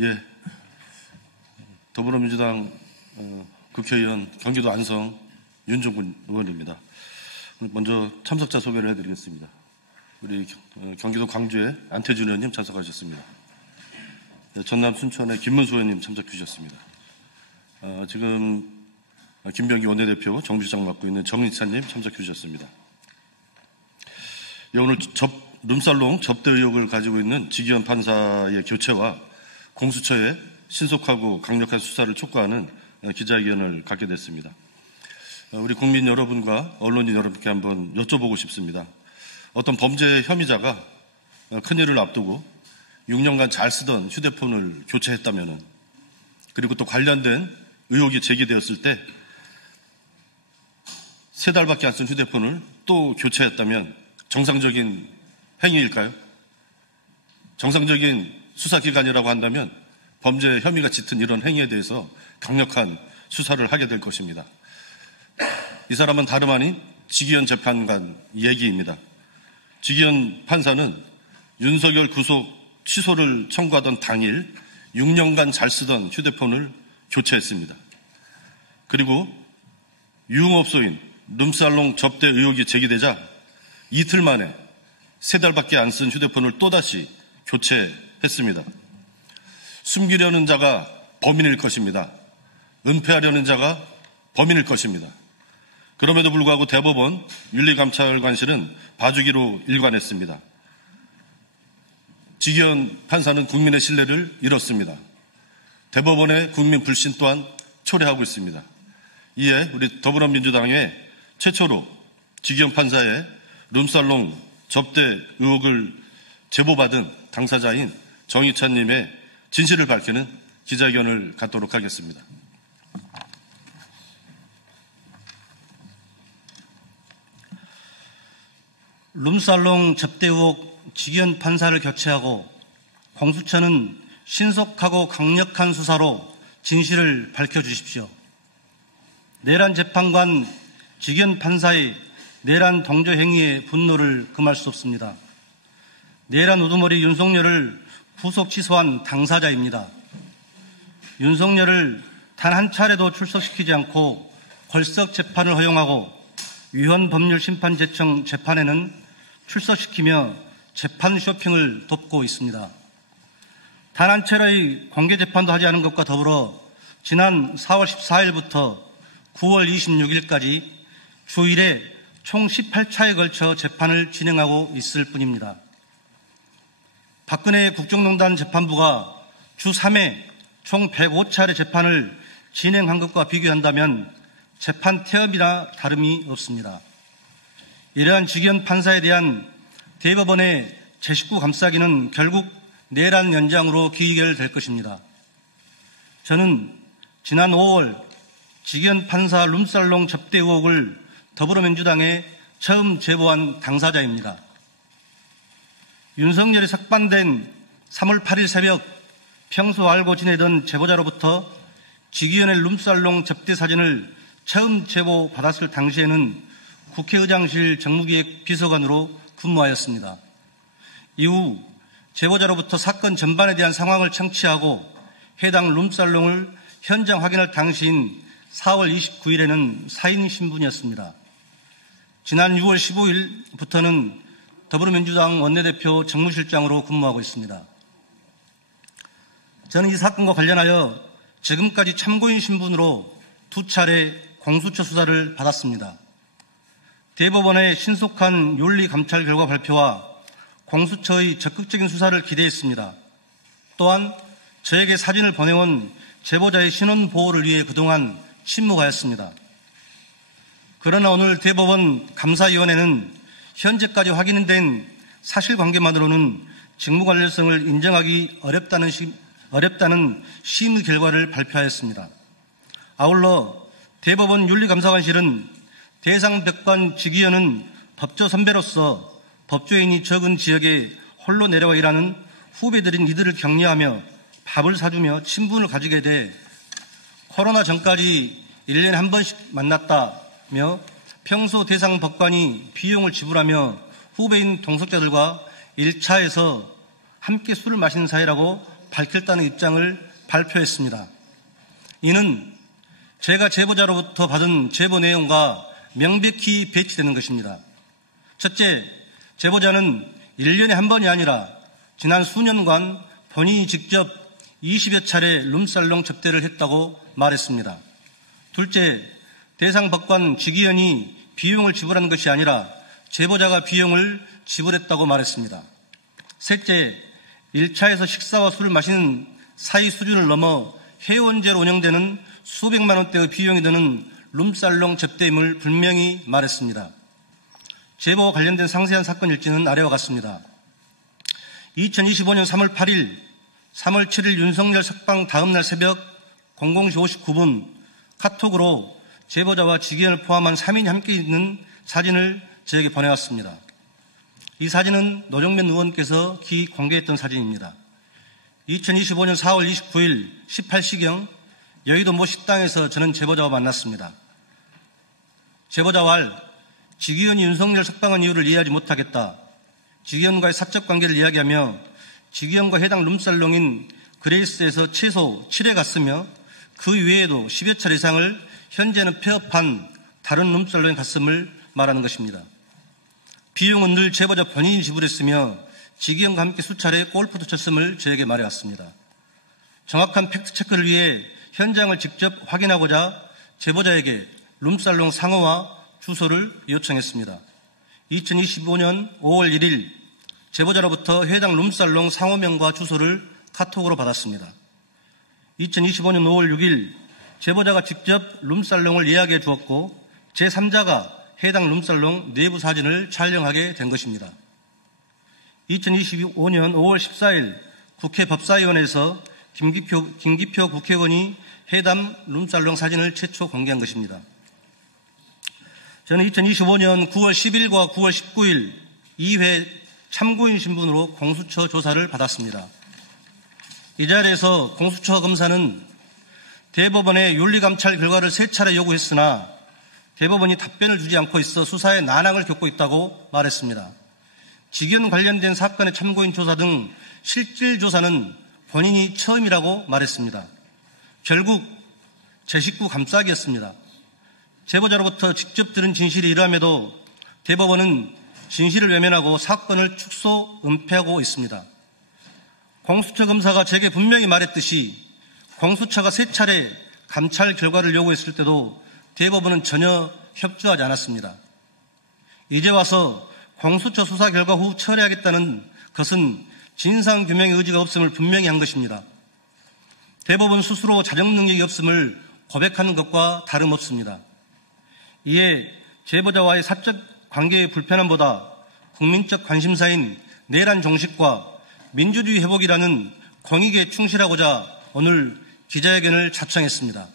예, 더불어민주당 국회의원 경기도 안성 윤종군 의원입니다. 먼저 참석자 소개를 해드리겠습니다. 우리 경기도 광주의 안태준 의원님 참석하셨습니다. 전남 순천의 김문수 의원님 참석해 주셨습니다. 지금 김병기 원내대표 정부시장 맡고 있는 정희찬님 참석해 주셨습니다. 오늘 룸살롱 접대 의혹을 가지고 있는 지기현 판사의 교체와 공수처의 신속하고 강력한 수사를 촉구하는 기자회견을 갖게 됐습니다. 우리 국민 여러분과 언론인 여러분께 한번 여쭤보고 싶습니다. 어떤 범죄 혐의자가 큰일을 앞두고 6년간 잘 쓰던 휴대폰을 교체했다면, 그리고 또 관련된 의혹이 제기되었을 때 3달밖에 안 쓴 휴대폰을 또 교체했다면 정상적인 행위일까요? 정상적인 수사기관이라고 한다면 범죄 혐의가 짙은 이런 행위에 대해서 강력한 수사를 하게 될 것입니다. 이 사람은 다름 아닌 지기현 재판관 얘기입니다. 지기현 판사는 윤석열 구속 취소를 청구하던 당일 6년간 잘 쓰던 휴대폰을 교체했습니다. 그리고 유흥업소인 룸살롱 접대 의혹이 제기되자 이틀 만에 3달밖에 안 쓴 휴대폰을 또다시 교체했습니다. 숨기려는 자가 범인일 것입니다. 은폐하려는 자가 범인일 것입니다. 그럼에도 불구하고 대법원 윤리감찰관실은 봐주기로 일관했습니다. 지기현 판사는 국민의 신뢰를 잃었습니다. 대법원의 국민 불신 또한 초래하고 있습니다. 이에 우리 더불어민주당의 최초로 지기현 판사의 룸살롱 접대 의혹을 제보받은 당사자인 정희찬님의 진실을 밝히는 기자회견을 갖도록 하겠습니다. 룸살롱 접대 의혹 지기현 판사를 교체하고 공수처는 신속하고 강력한 수사로 진실을 밝혀주십시오. 내란 재판관 지기현 판사의 내란 동조 행위에 분노를 금할 수 없습니다. 내란 우두머리 윤석열을 구속 취소한 당사자입니다. 윤석열을 단 한 차례도 출석시키지 않고 걸석 재판을 허용하고 위헌법률심판제청 재판에는 출석시키며 재판 쇼핑을 돕고 있습니다. 단 한 차례의 공개 재판도 하지 않은 것과 더불어 지난 4월 14일부터 9월 26일까지 주일에 총 18차에 걸쳐 재판을 진행하고 있을 뿐입니다. 박근혜 국정농단 재판부가 주 3회 총 105차례 재판을 진행한 것과 비교한다면 재판 태업이나 다름이 없습니다. 이러한 지기현 판사에 대한 대법원의 제19 감싸기는 결국 내란 연장으로 기결될 것입니다. 저는 지난 5월 지기현 판사 룸살롱 접대 의혹을 더불어민주당에 처음 제보한 당사자입니다. 윤석열이 삭발된 3월 8일 새벽 평소 알고 지내던 제보자로부터 지기현의 룸살롱 접대 사진을 처음 제보받았을 당시에는 국회의장실 정무기획 비서관으로 근무하였습니다. 이후 제보자로부터 사건 전반에 대한 상황을 청취하고 해당 룸살롱을 현장 확인할 당시인 4월 29일에는 사인 신분이었습니다. 지난 6월 15일부터는 더불어민주당 원내대표 정무실장으로 근무하고 있습니다. 저는 이 사건과 관련하여 지금까지 참고인 신분으로 2차례 공수처 수사를 받았습니다. 대법원의 신속한 윤리감찰 결과 발표와 공수처의 적극적인 수사를 기대했습니다. 또한 저에게 사진을 보내온 제보자의 신원 보호를 위해 그동안 침묵하였습니다. 그러나 오늘 대법원 감사위원회는 현재까지 확인된 사실관계만으로는 직무관련성을 인정하기 어렵다는 심의 결과를 발표하였습니다. 아울러 대법원 윤리감사관실은 대상 백관 지기현은 법조 선배로서 법조인이 적은 지역에 홀로 내려와 일하는 후배들인 이들을 격려하며 밥을 사주며 친분을 가지게 돼 코로나 전까지 1년에 한 번씩 만났다며 평소 대상 법관이 비용을 지불하며 후배인 동석자들과 1차에서 함께 술을 마시는 사이라고 밝혔다는 입장을 발표했습니다. 이는 제가 제보자로부터 받은 제보 내용과 명백히 배치되는 것입니다. 첫째, 제보자는 1년에 한 번이 아니라 지난 수년간 본인이 직접 20여 차례 룸살롱 접대를 했다고 말했습니다. 둘째, 대상 법관 직위원이 비용을 지불한 것이 아니라 제보자가 비용을 지불했다고 말했습니다. 셋째, 1차에서 식사와 술을 마시는 사이 수준을 넘어 회원제로 운영되는 수백만 원대의 비용이 드는 룸살롱 접대임을 분명히 말했습니다. 제보와 관련된 상세한 사건 일지는 아래와 같습니다. 2025년 3월 8일, 3월 7일 윤석열 석방 다음날 새벽 00시 59분 카톡으로 제보자와 직위원을 포함한 3인이 함께 있는 사진을 저에게 보내왔습니다. 이 사진은 노정면 의원께서 공개했던 사진입니다. 2025년 4월 29일 18시경 여의도 모 식당에서 저는 제보자와 만났습니다. 제보자와 직위원이 윤석열 석방한 이유를 이해하지 못하겠다. 직위원과의 사적 관계를 이야기하며 직위원과 해당 룸살롱인 그레이스에서 최소 7회 갔으며 그 외에도 10여 차례 이상을 현재는 폐업한 다른 룸살롱에 갔음을 말하는 것입니다. 비용은 늘 제보자 본인이 지불했으며 직위원과 함께 수차례 골프도 쳤음을 저에게 말해왔습니다. 정확한 팩트체크를 위해 현장을 직접 확인하고자 제보자에게 룸살롱 상호와 주소를 요청했습니다. 2025년 5월 1일 제보자로부터 해당 룸살롱 상호명과 주소를 카톡으로 받았습니다. 2025년 5월 6일 제보자가 직접 룸살롱을 예약해 주었고 제3자가 해당 룸살롱 내부 사진을 촬영하게 된 것입니다. 2025년 5월 14일 국회 법사위원회에서 김기표 국회의원이 해당 룸살롱 사진을 최초 공개한 것입니다. 저는 2025년 9월 10일과 9월 19일 2회 참고인 신분으로 공수처 조사를 받았습니다. 이 자리에서 공수처 검사는 대법원에 윤리감찰 결과를 3차례 요구했으나 대법원이 답변을 주지 않고 있어 수사에 난항을 겪고 있다고 말했습니다. 직위원 관련된 사건의 참고인 조사 등 실질 조사는 본인이 처음이라고 말했습니다. 결국 제 식구 감싸기였습니다. 제보자로부터 직접 들은 진실이 이러함에도 대법원은 진실을 외면하고 사건을 축소 은폐하고 있습니다. 공수처 검사가 제게 분명히 말했듯이 공수처가 3차례 감찰 결과를 요구했을 때도 대법원은 전혀 협조하지 않았습니다. 이제 와서 공수처 수사 결과 후 처리하겠다는 것은 진상규명의 의지가 없음을 분명히 한 것입니다. 대법원 스스로 자정 능력이 없음을 고백하는 것과 다름없습니다. 이에 제보자와의 사적 관계의 불편함보다 국민적 관심사인 내란 종식과 민주주의 회복이라는 공익에 충실하고자 오늘 기자회견을 자청했습니다.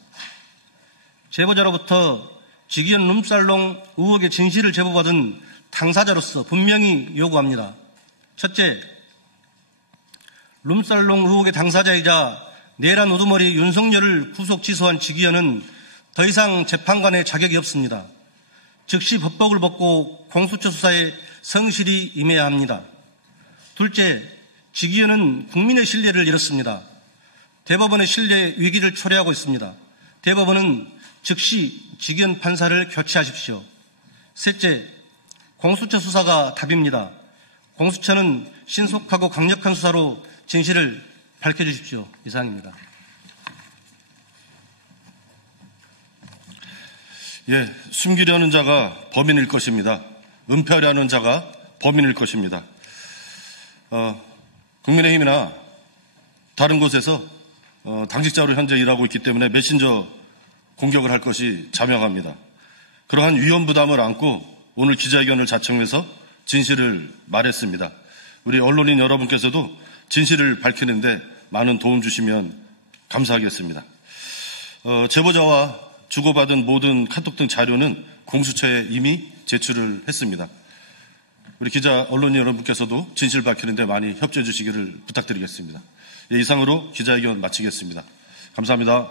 제보자로부터 직위원 룸살롱 의혹의 진실을 제보받은 당사자로서 분명히 요구합니다. 첫째, 룸살롱 의혹의 당사자이자 내란 우두머리 윤석열을 구속 기소한 직위원은 더 이상 재판관의 자격이 없습니다. 즉시 법복을 벗고 공수처 수사에 성실히 임해야 합니다. 둘째, 직위원은 국민의 신뢰를 잃었습니다. 대법원의 신뢰 위기를 초래하고 있습니다. 대법원은 즉시 직위원 판사를 교체하십시오. 셋째, 공수처 수사가 답입니다. 공수처는 신속하고 강력한 수사로 진실을 밝혀주십시오. 이상입니다. 예, 숨기려는 자가 범인일 것입니다. 은폐하려는 자가 범인일 것입니다. 국민의힘이나 다른 곳에서 당직자로 현재 일하고 있기 때문에 메신저 공격을 할 것이 자명합니다. 그러한 위험 부담을 안고 오늘 기자회견을 자청해서 진실을 말했습니다. 우리 언론인 여러분께서도 진실을 밝히는데 많은 도움 주시면 감사하겠습니다. 제보자와 주고받은 모든 카톡 등 자료는 공수처에 이미 제출을 했습니다. 우리 기자 언론인 여러분께서도 진실 밝히는데 많이 협조해 주시기를 부탁드리겠습니다. 예, 이상으로 기자회견 마치겠습니다. 감사합니다.